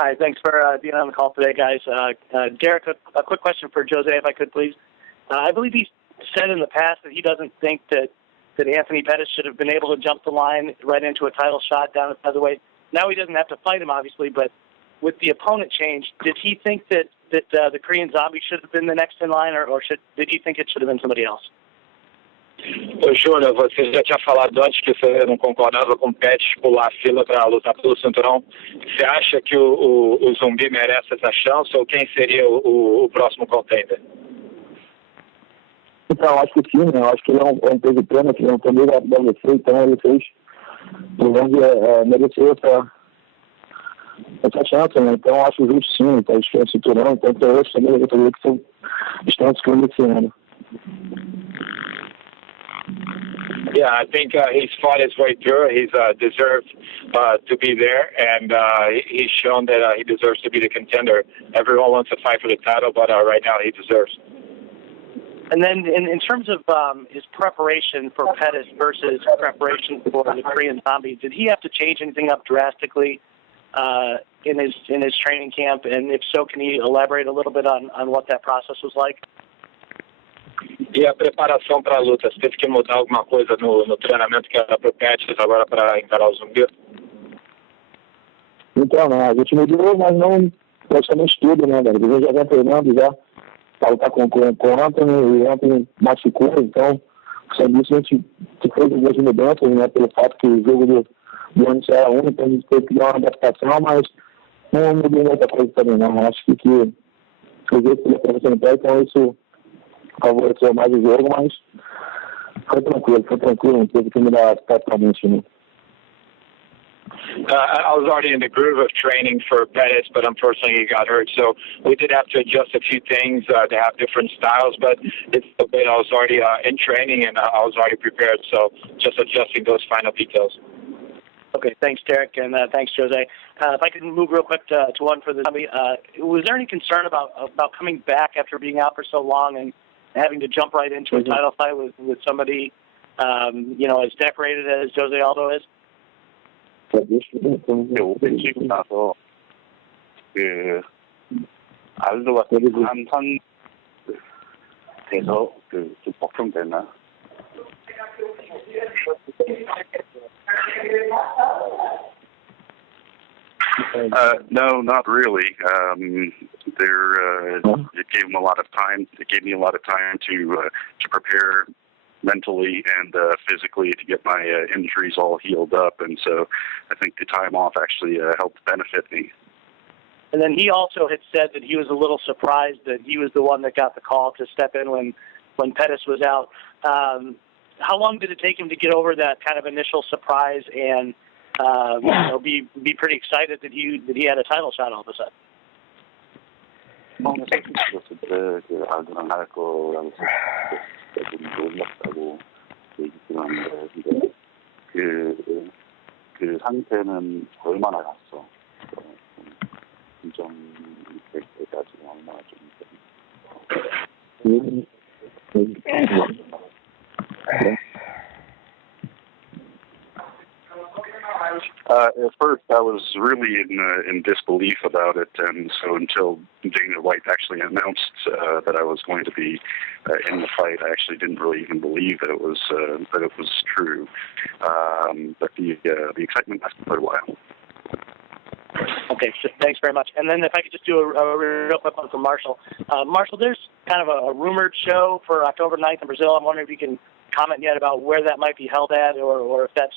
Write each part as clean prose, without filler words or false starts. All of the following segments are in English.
Hi, thanks for being on the call today, guys. Derek, a quick question for Jose, if I could, please. I believe he said in the past that he doesn't think that Anthony Pettis should have been able to jump the line right into a title shot down at featherweight. Now he doesn't have to fight him, obviously, but with the opponent change, did he think that the Korean Zombie should have been the next in line, or did he think it should have been somebody else? Ô, Júnior, você já tinha falado antes que você não concordava com o Pettis pular a fila para lutar pelo cinturão. Você acha que o Zumbi merece essa chance ou quem seria o próximo contender? Então, acho que sim, né? Acho que ele é um peso pena, que ele também da UFC, então ele fez, mereceu essa chance, né? Então acho justo sim, então acho que é cinturão, então tem outros também que estão discutindo esse ano. Yeah, I think he's fought his way through. He's deserved to be there, and he's shown that he deserves to be the contender. Everyone wants to fight for the title, but right now he deserves. And then in terms of his preparation for Pettis versus preparation for the Korean Zombie, did he have to change anything up drastically in his training camp? And if so, can you elaborate a little bit on what that process was like? E a preparação para a luta, você teve que mudar alguma coisa no treinamento que era para o Pettis agora para encarar o Zumbi? Então, né, a gente mudou, mas não praticamente tudo, né, velho? A gente já vem treinando já para lutar com o Anthony, e o Anthony machucou, então, sobre isso a gente fez algumas mudanças, né, pelo fato que o jogo do ano era único, então a gente teve que dar uma adaptação, mas não mudou muita coisa também, não. Acho que o jeito que ele apareceu no pé, então isso favoreceu mais o jogo, mas foi tranquilo, não teve que mudar totalmente, né. I was already in the groove of training for Pettis, but unfortunately he got hurt. So we did have to adjust a few things to have different styles, but it's a bit, I was already in training and I was already prepared. So just adjusting those final details. Okay, thanks, Derek, and thanks, Jose. If I could move real quick to one for the Zombie. Was there any concern about coming back after being out for so long and having to jump right into a title fight with somebody, as decorated as Jose Aldo is? 오벤 치고 나서 알도가 한선 돼서 좀 걱정되나? No, not really. It gave him a lot of time. It gave me a lot of time to prepare mentally and physically to get my injuries all healed up, and so I think the time off actually helped benefit me. And then he also had said that he was a little surprised that he was the one that got the call to step in when Pettis was out. How long did it take him to get over that kind of initial surprise and be pretty excited that he had a title shot all of a sudden? 들었을 때 알도랑 할 거라고 좀 놀랐다고 얘기를 하는데 그 상태는 얼마나 갔어? 감정까지 얼마나 좀 At first, I was really in disbelief about it, and so until Dana White actually announced that I was going to be in the fight, I actually didn't really even believe that it was true. But the excitement lasted quite a while. Okay, thanks very much. And then if I could just do a real quick one for Marshall. Marshall, there's kind of a rumored show for October 9th in Brazil. I'm wondering if you can comment yet about where that might be held at, or if that's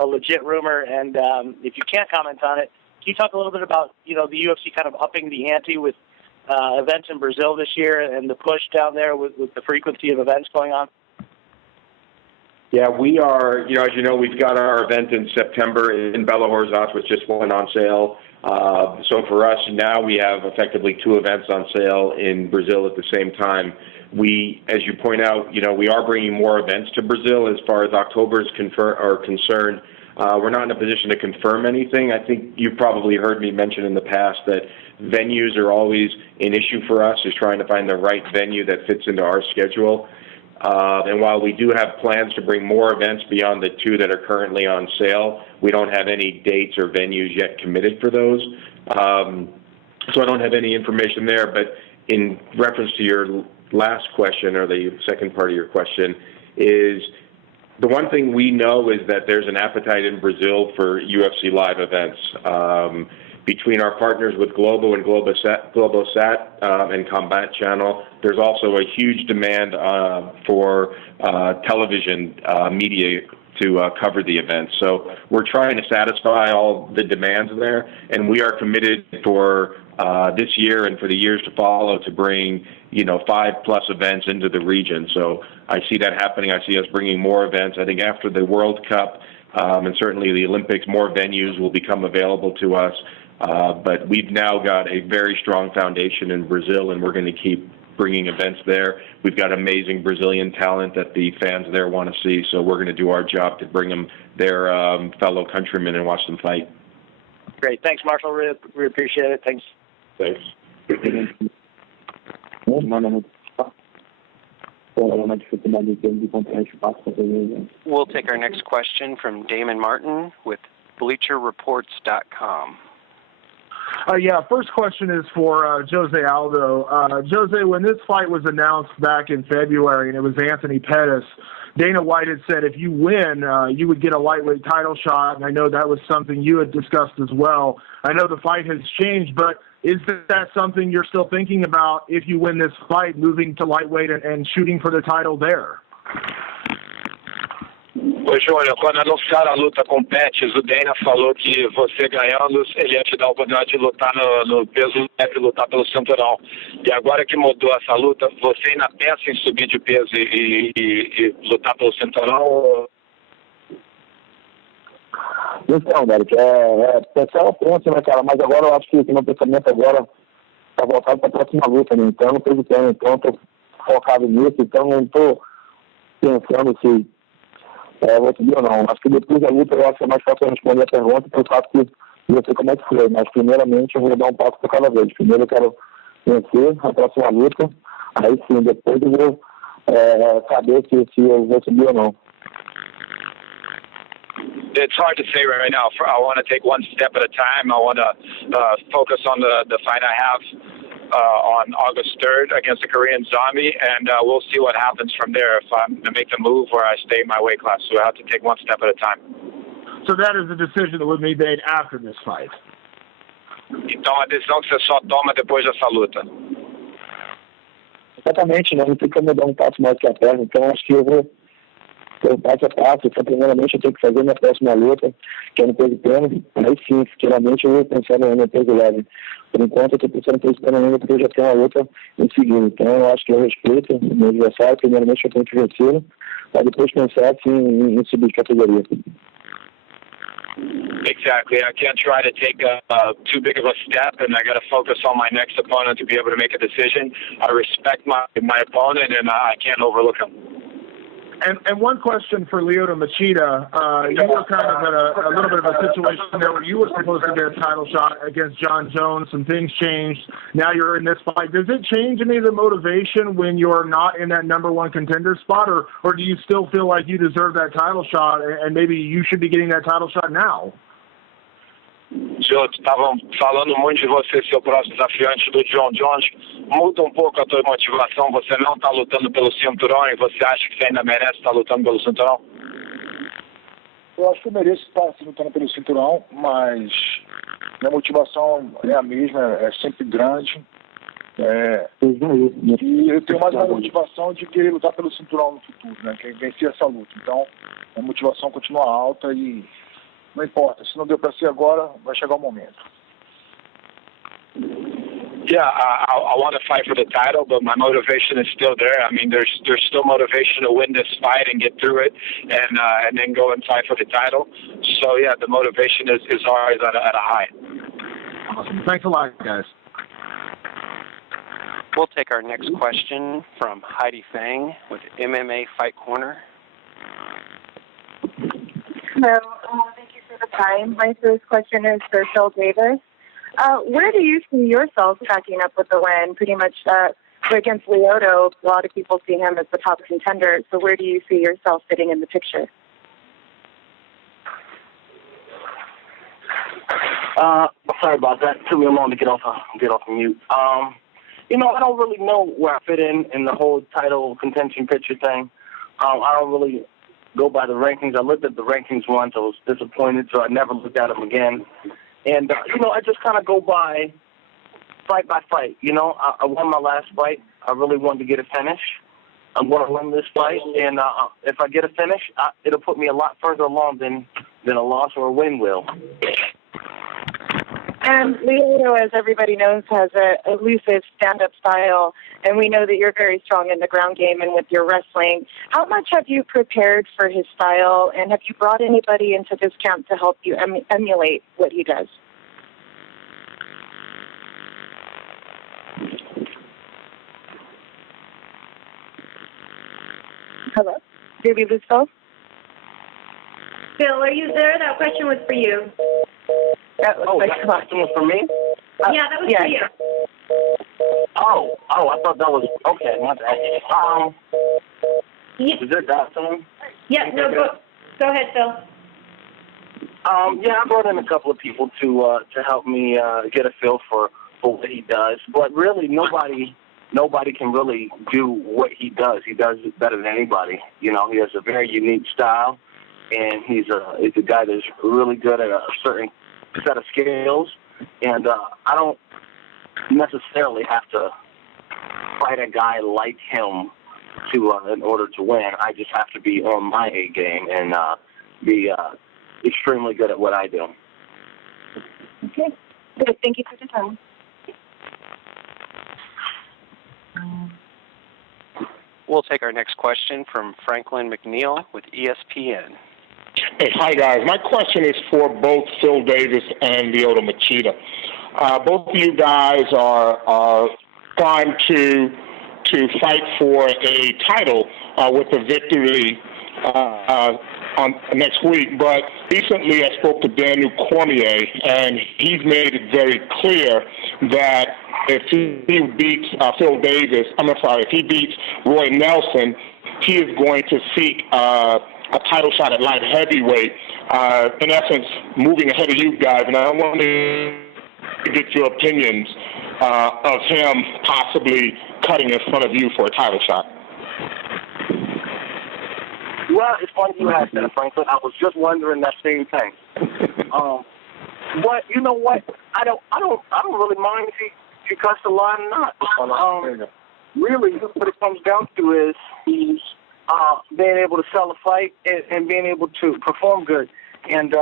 a legit rumor. And if you can't comment on it, can you talk a little bit about, the UFC kind of upping the ante with events in Brazil this year and the push down there with the frequency of events going on? Yeah, we are, as you know, we've got our event in September in Belo Horizonte, which just went on sale. So for us now, we have effectively 2 events on sale in Brazil at the same time. We, as you point out, we are bringing more events to Brazil as far as October is concerned. We're not in a position to confirm anything. I think you've probably heard me mention in the past that venues are always an issue for us, is trying to find the right venue that fits into our schedule. And while we do have plans to bring more events beyond the 2 that are currently on sale, we don't have any dates or venues yet committed for those. So I don't have any information there. But in reference to your last question, or the second part of your question, is the one thing we know is that there's an appetite in Brazil for UFC live events. Between our partners with Globo and Globosat and Combat Channel, there's also a huge demand for television media to cover the event. So we're trying to satisfy all the demands there, and we are committed for this year and for the years to follow to bring 5+ events into the region. So I see that happening. I see us bringing more events. I think after the World Cup and certainly the Olympics, more venues will become available to us. But we've now got a very strong foundation in Brazil, and we're going to keep bringing events there. We've got amazing Brazilian talent that the fans there want to see, so we're going to do our job to bring them their fellow countrymen and watch them fight. Great. Thanks, Marshall. Really appreciate it. Thanks. Thanks. We'll take our next question from Damon Martin with BleacherReports.com. First question is for Jose Aldo. Jose, when this fight was announced back in February and it was Anthony Pettis, Dana White had said if you win, you would get a lightweight title shot, and I know that was something you had discussed as well. I know the fight has changed, but is that something you're still thinking about if you win this fight, moving to lightweight and shooting for the title there? Ô, Júnior, quando anunciaram a luta com o Pettis, o Dana falou que você ganhando, ele ia te dar a oportunidade de lutar no peso leve e lutar pelo cinturão. E agora que mudou essa luta, você ainda pensa em subir de peso e lutar pelo cinturão? Então, Derek, pensar pensa, né, cara? Mas agora eu acho que o meu pensamento agora tá voltado para a próxima luta, né? Então, não tenho tempo, então eu tô focado nisso, então não tô pensando se vou subir ou não. Acho que depois da luta eu acho que é mais fácil responder a pergunta pelo fato que eu sei como é que foi. Mas primeiramente eu vou dar um passo por cada vez. Primeiro eu quero vencer a próxima luta, aí sim, depois eu vou saber se eu vou subir ou não. It's hard to say right now. I want to take one step at a time. I want to focus on the fight I have on August 3rd against the Korean Zombie, and we'll see what happens from there, if I'm going to make the move or I stay in my weight class. So I have to take one step at a time. So that is a decision that would be made after this fight? Então a decisão que você só toma depois dessa luta. Exatamente, não tem como eu dar um passo mais que a perna, então acho que eu vou passo a passo. Então, primeiramente eu tenho que fazer minha próxima luta, que é no peso pena, aí sim, futuramente eu vou pensar no peso leve. Por enquanto eu estou pensando no peso pena ainda, porque eu já tenho uma luta em seguida. Então eu acho que eu respeito o meu adversário, primeiramente eu tenho que vencê-lo, para depois pensar assim, em subir de categoria. Exactly. I can't try to take too big of a step, and I got to focus on my next opponent to be able to make a decision. I respect my opponent, and I can't overlook him. And one question for Rio de Machida. You were kind of in a little bit of a situation there where you were supposed to get a title shot against John Jones. Some things changed. Now you're in this fight. Does it change any of the motivation when you're not in that number one contender spot, or do you still feel like you deserve that title shot and maybe you should be getting that title shot now? Estavam falando muito de você ser o próximo desafiante do John Jones. Muda um pouco a tua motivação. Você não está lutando pelo cinturão e você acha que você ainda merece estar lutando pelo cinturão? Eu acho que eu mereço estar lutando pelo cinturão, mas minha motivação é a mesma, é sempre grande. E eu tenho mais uma motivação de querer lutar pelo cinturão no futuro, né? Que é vencer essa luta. Então, a motivação continua alta e não importa, se não deu para ser agora, vai chegar o momento. Yeah, I want to fight for the title, but my motivation is still there. I mean, there's still motivation to win this fight and get through it, and then go and fight for the title. So yeah, the motivation is always at a high. Awesome. Thanks a lot, guys. We'll take our next question from Heidi Fang with MMA Fight Corner. Hello, thank you for the time. My first question is for Phil Davis. Where do you see yourself tracking up with the win? Pretty much against Lyoto, a lot of people see him as the top contender. So where do you see yourself fitting in the picture? Sorry about that. It took me a moment to get off mute. You know, I don't really know where I fit in the whole title contention picture thing. I don't really go by the rankings. I looked at the rankings once. I was disappointed, so I never looked at them again. And, you know, I just kind of go by fight by fight. You know, I won my last fight. I really wanted to get a finish. I'm going to win this fight, and if I get a finish, it'll put me a lot further along than a loss or a win will. And Lyoto, as everybody knows, has a elusive stand-up style, and we know that you're very strong in the ground game and with your wrestling. How much have you prepared for his style, and have you brought anybody into this camp to help you emulate what he does? Hello? Did we lose Phil? Phil, are you there? That question was for you. That question was for me? Yeah, that was for you. Oh, I thought that was, okay, my bad. Is there that someone? Yeah, no, go ahead, Phil. Yeah, I brought in a couple of people to help me get a feel for what he does, but really nobody can really do what he does. He does it better than anybody. You know, he has a very unique style, and he's a guy that's really good at a certain set of skills, and I don't necessarily have to fight a guy like him in order to win. I just have to be on my A game and be extremely good at what I do. Okay, good. Thank you for the time. We'll take our next question from Franklin McNeil with ESPN. Hey, hi guys. My question is for both Phil Davis and Rio de Machida. Both of you guys are primed to fight for a title with a victory on next week. But recently, I spoke to Daniel Cormier, and he's made it very clear that if he beats Phil Davis, if he beats Roy Nelson, he is going to seek a title shot at light heavyweight, in essence, moving ahead of you guys. And I wanted to get your opinions of him possibly cutting in front of you for a title shot. Well, it's funny you asked that, Franklin. I was just wondering that same thing. But you know what? I don't really mind if he cuts the line or not. Really, what it comes down to is being able to sell a fight and being able to perform good. And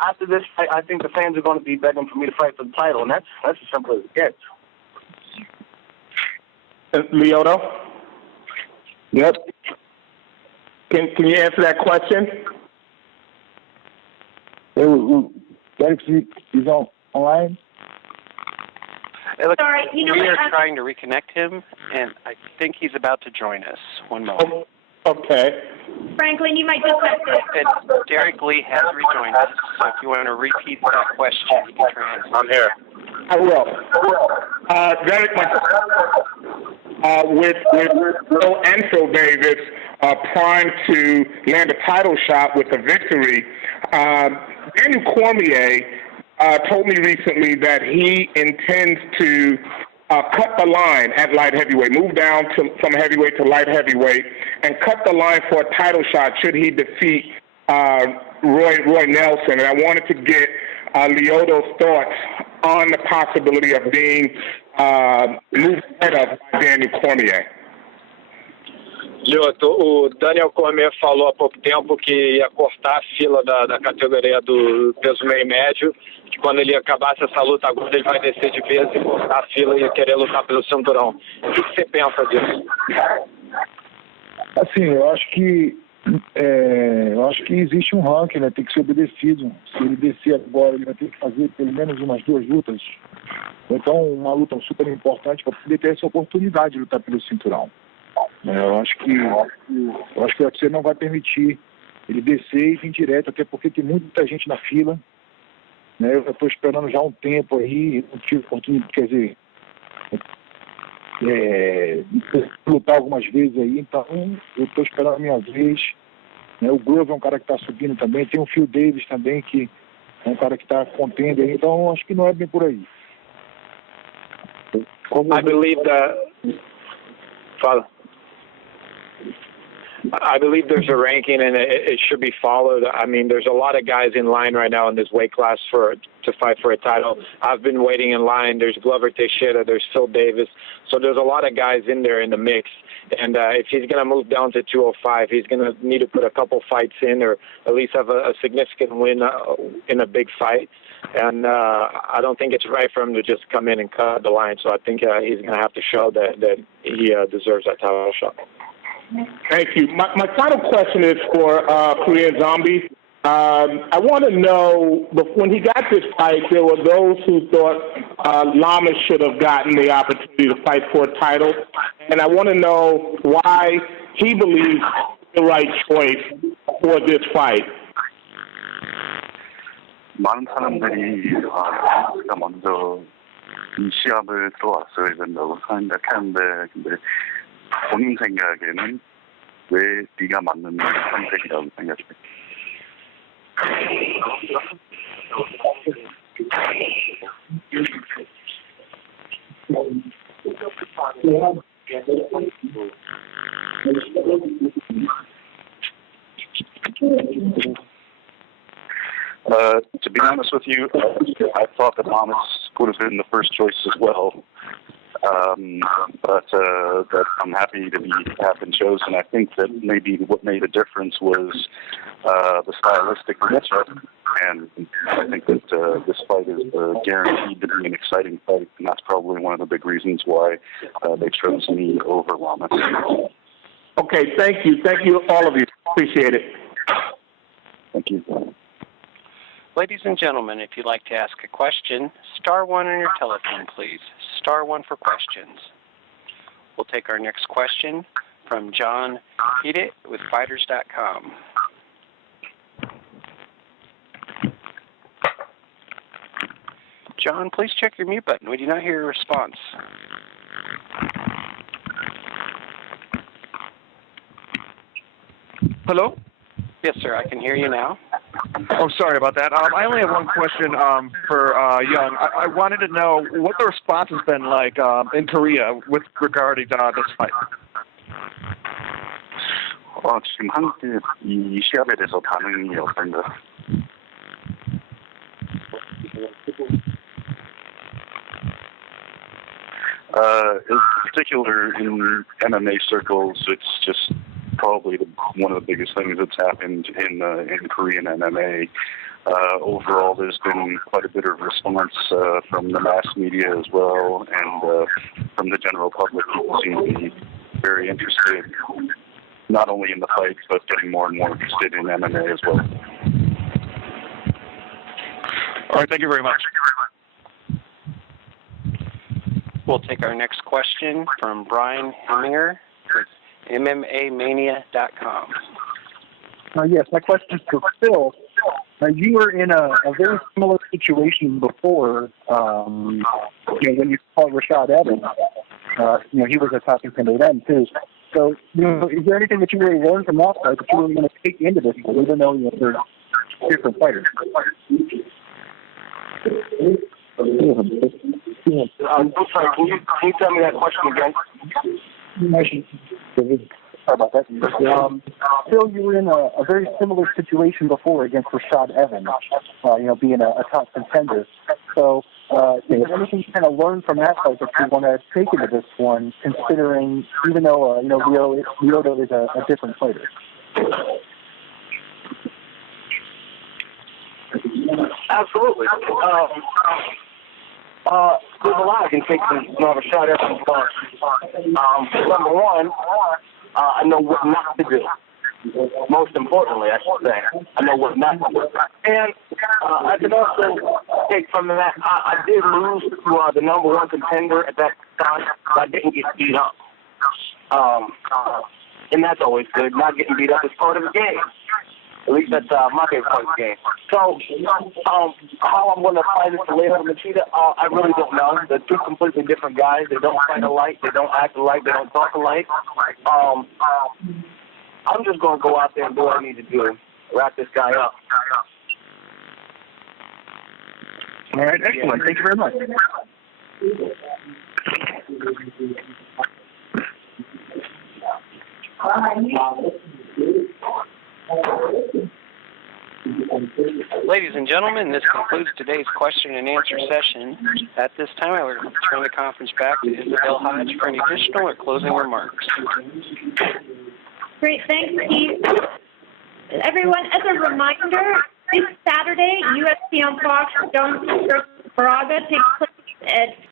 after this fight, I think the fans are going to be begging for me to fight for the title, and that's as simple as it gets. Lyoto? Yep. Can you answer that question? Felix is online. Hey, look, Sorry, we are trying to reconnect him, and I think he's about to join us. One moment. Okay. Franklin, you might just have to... And Derek Lee has rejoined us, so if you want to repeat that question, you can transfer. I'm here. I will. Derek, with Phil and Phil Davis primed to land a title shot with a victory, Daniel Cormier told me recently that he intends to cut the line at light heavyweight, move down from heavyweight to light heavyweight, and cut the line for a title shot should he defeat Roy Nelson. And I wanted to get Lyoto's thoughts on the possibility of being moved ahead of by Daniel Cormier. Lyoto, o Daniel Cormier falou há pouco tempo que ia cortar a fila da categoria do peso meio médio, que quando ele acabasse essa luta agora ele vai descer de peso e cortar a fila e querer lutar pelo cinturão. O que você pensa disso? Assim, eu acho que existe um ranking, né? Tem que ser obedecido. Se ele descer agora, ele vai ter que fazer pelo menos umas 2 lutas. Então, uma luta super importante para poder ter essa oportunidade de lutar pelo cinturão. Eu acho que o UFC não vai permitir ele descer e vir direto, até porque tem muita gente na fila. Né? Eu estou esperando já um tempo aí, não tive oportunidade, quer dizer, lutar algumas vezes aí, então eu estou esperando a minha vez. Né? O Grove é um cara que está subindo também, tem o Phil Davis também, que É um cara que está contender, então acho que não é bem por aí. I believe that, Father, I believe there's a ranking and it should be followed. I mean, there's a lot of guys in line right now in this weight class to fight for a title. I've been waiting in line. There's Glover Teixeira, there's Phil Davis. So there's a lot of guys in there in the mix. And if he's going to move down to 205, he's going to need to put a couple fights in or at least have a significant win in a big fight. And I don't think it's right for him to just come in and cut the line. So I think he's going to have to show that he deserves that title shot. Thank you. My final question is for Korean Zombie. I want to know, when he got this fight, there were those who thought Lamas should have gotten the opportunity to fight for a title. And I want to know why he believes the right choice for this fight. 많은 사람들이 라마스가 먼저 이 시합을 들어왔어야 된다고 생각하는데 근데 본인 생각에는 왜 네가 맞는 선택이라고 생각해? To be honest with you, I thought that Lamas would have been the first choice as well. But I'm happy to have been chosen. I think that maybe what made a difference was the stylistic matchup, and I think that this fight is guaranteed to be an exciting fight, and that's probably one of the big reasons why they chose me over Lamas. Okay, thank you. Thank you, all of you. Appreciate it. Thank you. Ladies and gentlemen, if you'd like to ask a question, star 1 on your telephone, please. Star 1 for questions. We'll take our next question from John Hedit with Fighters.com. John, please check your mute button. We do not hear your response. Hello? Yes, sir. I can hear you now. Oh, sorry about that. I only have one question for Jung. I wanted to know what the response has been like in Korea with regarding this fight. 지금 한국의 이 시합에 대해서 반응이 어떤가요? In particular, in MMA circles, it's just probably one of the biggest things that's happened in Korean MMA. Overall, there's been quite a bit of response from the mass media as well, and from the general public. People seem to be very interested, not only in the fight, but getting more and more interested in MMA as well. All right, thank you very much. We'll take our next question from Brian Heminger with MMAmania.com. Yes, my question is for Phil. You were in a very similar situation before, when you fought Rashad Evans. He was a top contender then, too. So, is there anything that you really learned from that fight that you were going to take into this one, even though they're different fighters? I'm sorry, can you tell me that question again? Sorry about that. Phil, you were in a very similar situation before against Rashad Evans, being a top contender. So, is there anything you kind of learned from that fight that you want to take into this one, considering, even though, Lyoto is a different fighter? Absolutely. There's a lot I can take from Rashad Evans' fight. Number one, I know what not to do. Most importantly, I should say, I know what not to do. And I can also take from that, I did lose to the number one contender at that time, but I didn't get beat up. And that's always good. Not getting beat up is part of the game. At least that's my favorite part of the game. So, how I'm going to fight this Rio de Machida, I really don't know. They're two completely different guys. They don't fight alike. They don't act alike. They don't talk alike. I'm just going to go out there and do what I need to do. Wrap this guy up. All right, excellent. Thank you very much. Ladies and gentlemen, this concludes today's question and answer session. At this time, I will turn the conference back to Isabel Hodge for any additional or closing remarks. Great, thanks, Keith. Everyone, as a reminder, this Saturday, UFC on Fox, Jones versus Braga takes place at